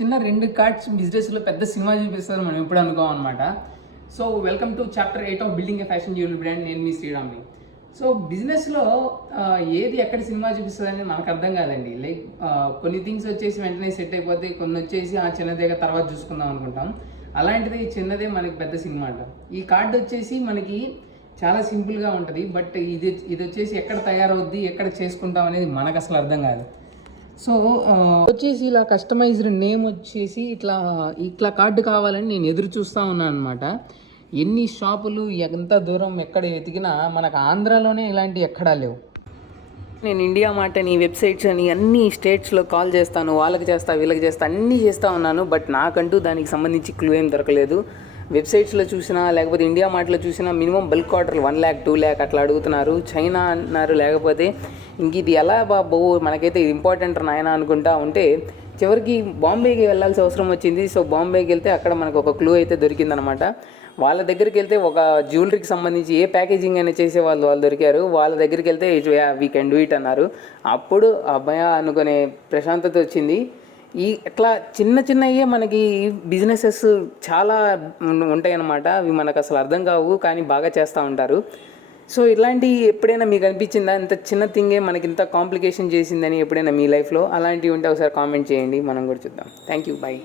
చిన్న 2 కార్డ్స్ బిజినెస్లో పెద్ద సినిమా చూపిస్తారు మనం ఎప్పుడు అనుకోం అనమాట. So welcome to chapter 8 of building A fashion jewellery brand. నేను మీ శ్రీరామ్ని. సో బిజినెస్లో ఏది ఎక్కడ సినిమా చూపిస్తుంది అనేది మనకు అర్థం కాదండి. లైక్ కొన్ని థింగ్స్ వచ్చేసి వెంటనే సెట్ అయిపోతే, కొన్ని వచ్చేసి ఆ చిన్నదేగా తర్వాత చూసుకుందాం అనుకుంటాం. అలాంటిది చిన్నదే మనకి పెద్ద సినిమా అంట. ఈ కార్డు వచ్చేసి మనకి చాలా సింపుల్గా ఉంటుంది, బట్ ఇది వచ్చేసి ఎక్కడ తయారవుద్ది, ఎక్కడ చేసుకుంటాం అనేది మనకు అసలు అర్థం కాదు. సో వచ్చేసి ఇలా కస్టమైజ్డ్ నేమ్ వచ్చేసి ఇట్లా కార్డు కావాలని నేను ఎదురు చూస్తూ ఉన్నాను అనమాట. ఎన్ని షాపులు ఎంత దూరం ఎక్కడ ఎతికినా మనకు ఆంధ్రాలోనే ఇలాంటి ఎక్కడా లేవు. నేను ఇండియా మార్ట్ అని, వెబ్సైట్స్ అని అన్ని స్టేట్స్లో కాల్ చేస్తాను, వాళ్ళకి చేస్తా వీళ్ళకి చేస్తా అన్నీ చేస్తూ ఉన్నాను. బట్ నాకంటూ దానికి సంబంధించి క్లూ ఏం దొరకలేదు. వెబ్సైట్స్లో చూసినా లేకపోతే ఇండియా మార్ట్లో చూసినా మినిమం బల్క్ ఆర్డర్లు 1 lakh 2 lakh అట్లా అడుగుతున్నారు. చైనా అంటున్నారు. లేకపోతే ఇంక ఇది ఎలా బాబు మనకైతే ఇది ఇంపార్టెంట్ నాయన అనుకుంటా ఉంటే చివరికి బాంబేకి వెళ్ళాల్సిన అవసరం వచ్చింది. సో బాంబేకి వెళ్తే అక్కడ మనకు ఒక క్లూ అయితే దొరికిందనమాట. వాళ్ళ దగ్గరికి వెళ్తే ఒక జ్యువెలరీకి సంబంధించి ఏ ప్యాకేజింగ్ అయినా చేసే వాళ్ళు దొరికారు. వాళ్ళ దగ్గరికి వెళ్తే వీ కెన్ డూ ఇట్ అన్నారు. అప్పుడు అబ్బాయ అనుకునే ప్రశాంతత వచ్చింది. ఇట్లా చిన్నయే మనకి బిజినెసెస్ చాలా ఉంటాయి అన్నమాట. అవి మనకు అసలు అర్థం కావు, కానీ బాగా చేస్తూ ఉంటారు. సో ఇలాంటివి ఎప్పుడైనా మీకు అనిపించిందా, ఇంత చిన్న థింగే మనకి ఇంత కాంప్లికేషన్ చేసిందని ఎప్పుడైనా మీ లైఫ్లో? అలాంటివి ఉంటే ఒకసారి కామెంట్ చేయండి, మనం కూడా చూద్దాం. Thank you, bye.